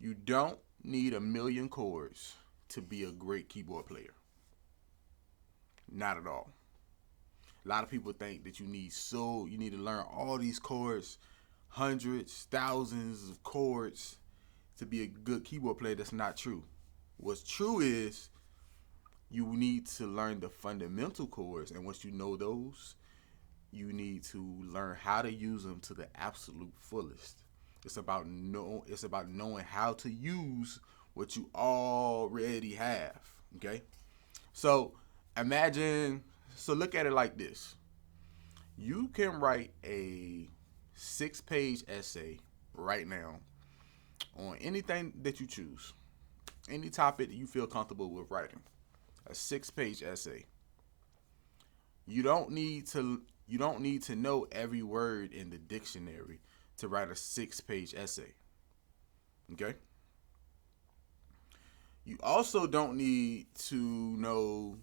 You don't need a million chords to be a great keyboard player. Not at all. A lot of people think that you need to learn all these chords, hundreds, thousands of chords to be a good keyboard player. That's not true. What's true is you need to learn the fundamental chords, and once you know those, you need to learn how to use them to the absolute fullest. It's about knowing how to use what you already have. Okay? So imagine so look at it like this. You can write a 6-page essay right now on anything that you choose. Any topic that you feel comfortable with writing. A 6-page essay. You don't need to know every word in the dictionary to write a 6-page essay. Okay? You also don't need to know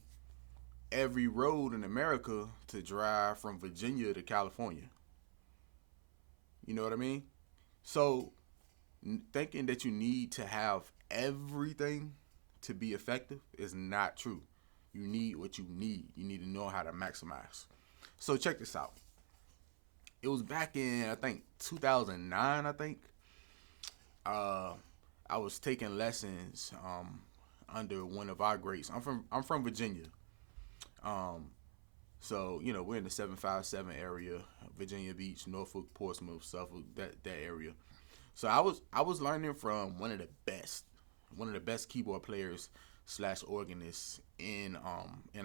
every road in America to drive from Virginia to California. You know what I mean? So, thinking that you need to have everything to be effective is not true. You need what you need. You need to know how to maximize. So, check this out. It was back in, I think, 2009, I think. Uh, I was taking lessons under one of our greats. I'm from Virginia. Um, so we're in the 757 area, Virginia Beach, Norfolk, Portsmouth, Suffolk, that area. So I was learning from one of the best keyboard players slash organists in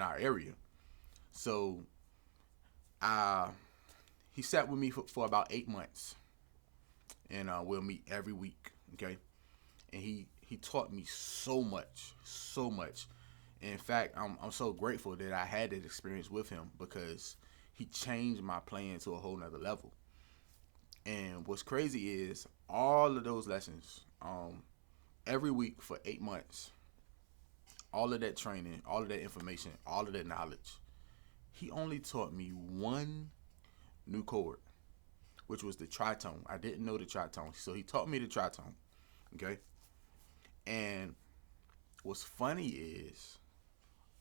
our area. So uh, he sat with me for about 8 months, and we'll meet every week. Okay, and he taught me so much, so much. In fact, I'm so grateful that I had that experience with him because he changed my playing to a whole nother level. And what's crazy is all of those lessons, every week for 8 months, all of that training, all of that information, all of that knowledge, he only taught me one new chord, which was the tritone. I didn't know the tritone, so he taught me the tritone. Okay, and what's funny is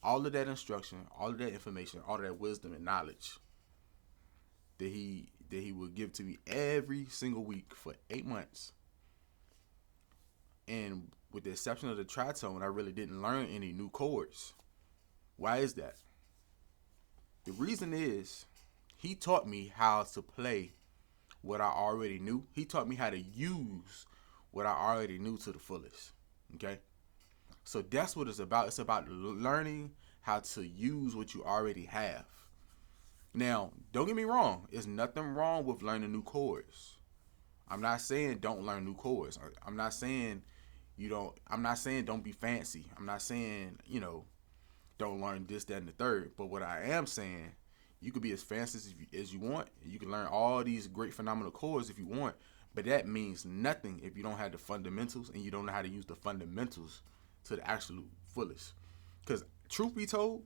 all of that instruction, all of that information, all of that wisdom and knowledge that he would give to me every single week for 8 months. And with the exception of the tritone, I really didn't learn any new chords. Why is that? The reason is he taught me how to play what I already knew. He taught me how to use what I already knew to the fullest. Okay? So that's what it's about. It's about learning how to use what you already have. Now, don't get me wrong. There's nothing wrong with learning new chords. I'm not saying don't learn new chords. I'm not saying I'm not saying don't be fancy. I'm not saying, don't learn this, that, and the third. But what I am saying, you could be as fancy as you want. You can learn all these great phenomenal chords if you want. But that means nothing if you don't have the fundamentals and you don't know how to use the fundamentals to the absolute fullest. Because truth be told,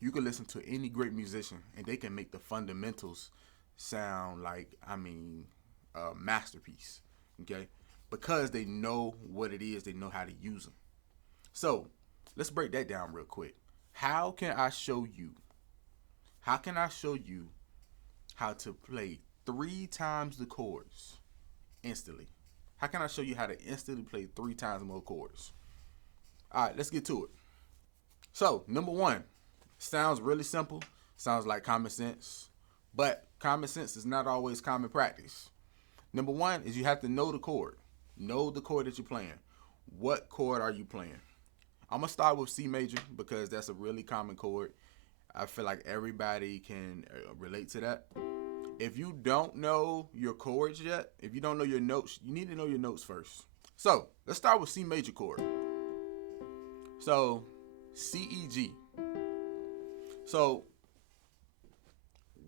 you can listen to any great musician and they can make the fundamentals sound like, a masterpiece. Okay? Because they know what it is, they know how to use them. So, let's break that down real quick. How can I show you? How can I show you how to play 3 times the chords instantly? How can I show you how to instantly play 3 times more chords? All right, let's get to it. So, number one, sounds really simple, sounds like common sense, but common sense is not always common practice. Number one is you have to know the chord. Know the chord that you're playing. What chord are you playing? I'm going to start with C major because that's a really common chord. I feel like everybody can relate to that. If you don't know your chords yet, if you don't know your notes, you need to know your notes first. So, let's start with C major chord. So, C, E, G. So,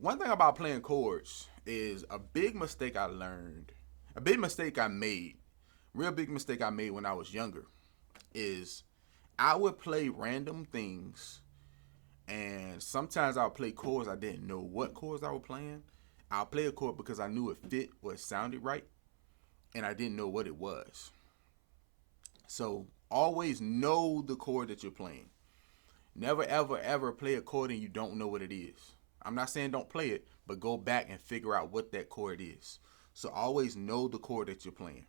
one thing about playing chords is a big mistake I learned, a big mistake I made, real big mistake I made when I was younger is I would play random things, and sometimes I would play chords I didn't know what chords I was playing. I'll play a chord because I knew it fit or it sounded right, and I didn't know what it was. So always know the chord that you're playing. Never, ever, ever play a chord and you don't know what it is. I'm not saying don't play it, but go back and figure out what that chord is. So always know the chord that you're playing.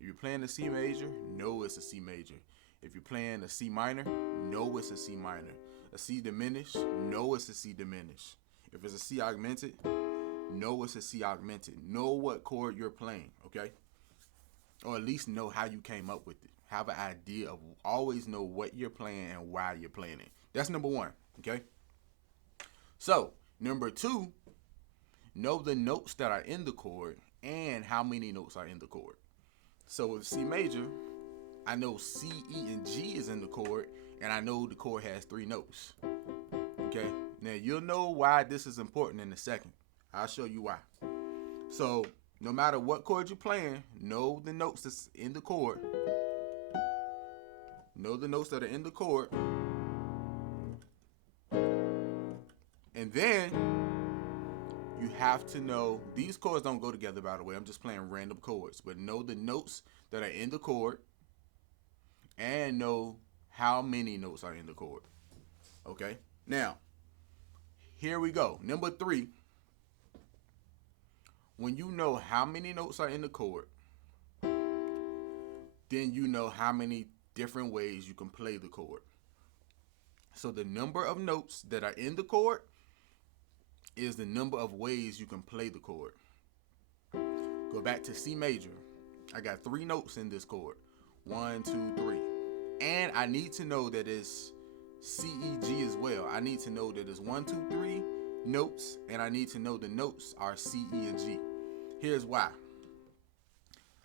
If you're playing a C major, know it's a C major. If you're playing a C minor, know it's a C minor. A C diminished, know it's a C diminished. If it's a C augmented, know it's a C augmented. Know what chord you're playing, okay? Or at least know how you came up with it. Have an idea of, always know what you're playing and why you're playing it. That's number one, okay? So, number two, know the notes that are in the chord and how many notes are in the chord. So with C major, I know C, E, and G is in the chord, and I know the chord has 3 notes. Okay? Now, you'll know why this is important in a second. I'll show you why. So, no matter what chord you're playing, know the notes that's in the chord. Know the notes that are in the chord. And then, you have to know, these chords don't go together, by the way. I'm just playing random chords. But know the notes that are in the chord and know how many notes are in the chord. Okay? Now, here we go. Number 3, when you know how many notes are in the chord, then you know how many different ways you can play the chord. So the number of notes that are in the chord is the number of ways you can play the chord. Go back to C major. I got 3 notes in this chord. 1, 2, 3. And I need to know that it's C, E, G as well. I need to know that it's 1, 2, 3 notes, and I need to know the notes are C, E, and G. Here's why.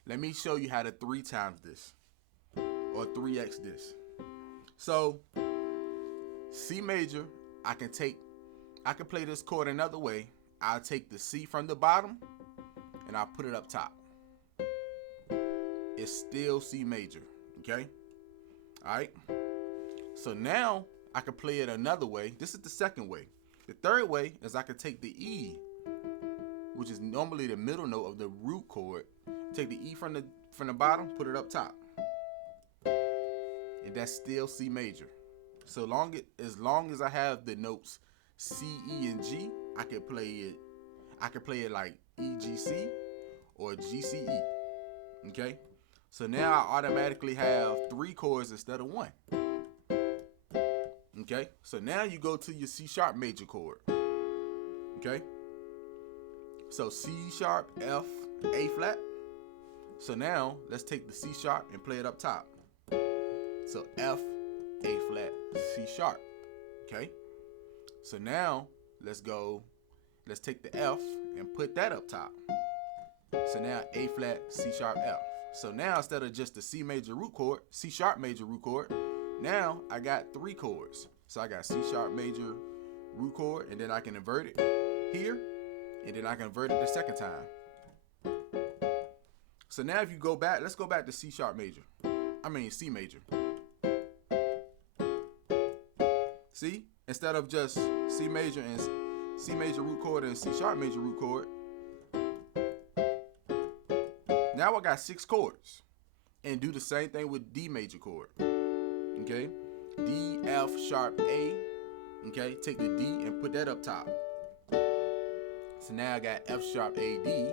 Let me show you how to 3 times this, or 3x this. So, C major, I can play this chord another way. I'll take the C from the bottom, and I'll put it up top. It's still C major, okay? Alright? So now, I can play it another way. This is the second way. The third way is I can take the E, which is normally the middle note of the root chord. Take the E from the bottom, put it up top. And that's still C major. So as long as I have the notes C, E, and G, I can play it like E, G, C or G, C, E. Okay? So now I automatically have 3 chords instead of 1. Okay? So now you go to your C sharp major chord. Okay? So C sharp, F, A flat. So now let's take the C sharp and play it up top. So F, A flat, C sharp. Okay? So now let's take the F and put that up top. So now A flat, C sharp, F. So now instead of just the C major root chord, C sharp major root chord, now I got 3 chords. So I got C sharp major root chord, and then I can invert it here, and then I can invert it the second time. So now if you go back, let's go back to C major. See? Instead of just C major and C major root chord and C sharp major root chord, now I got 6 chords. And do the same thing with D major chord. Okay? D, F, sharp, A. Okay? Take the D and put that up top. So now I got F sharp, A, D.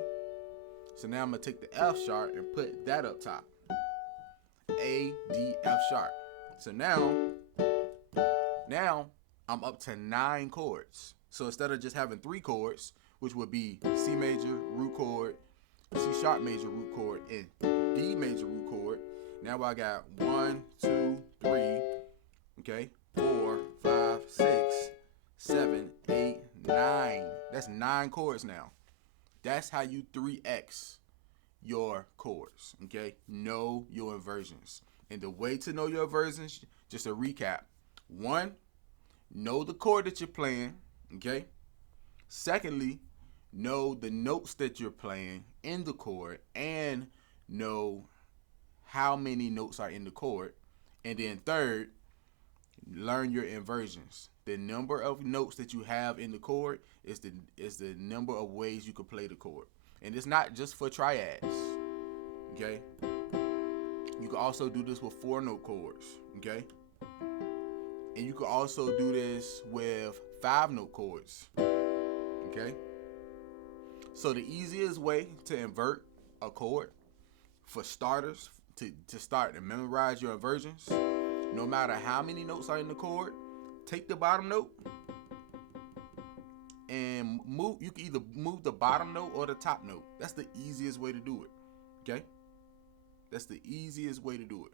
So now I'm going to take the F sharp and put that up top. A, D, F sharp. So now I'm up to 9 chords. So instead of just having 3 chords, which would be C major, root chord, C sharp major root chord, and D major root chord, now I got 1, 2, 3, okay, 4, 5, 6, 7, 8, 9. That's 9 chords now. That's how you 3x your chords, okay? Know your inversions. And the way to know your inversions, just a recap. 1, know the chord that you're playing, okay? Secondly, know the notes that you're playing in the chord and know how many notes are in the chord. And then third, learn your inversions. The number of notes that you have in the chord is the number of ways you can play the chord. And it's not just for triads, okay? You can also do this with 4-note chords, okay? And you can also do this with 5-note chords, okay? So the easiest way to invert a chord for starters, to start and memorize your inversions, no matter how many notes are in the chord, take the bottom note and move. You can either move the bottom note or the top note. That's the easiest way to do it, okay? That's the easiest way to do it.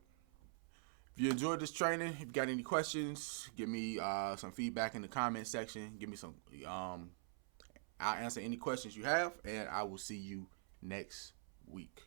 If you enjoyed this training, if you got any questions, give me some feedback in the comment section. Give me some, I'll answer any questions you have, and I will see you next week.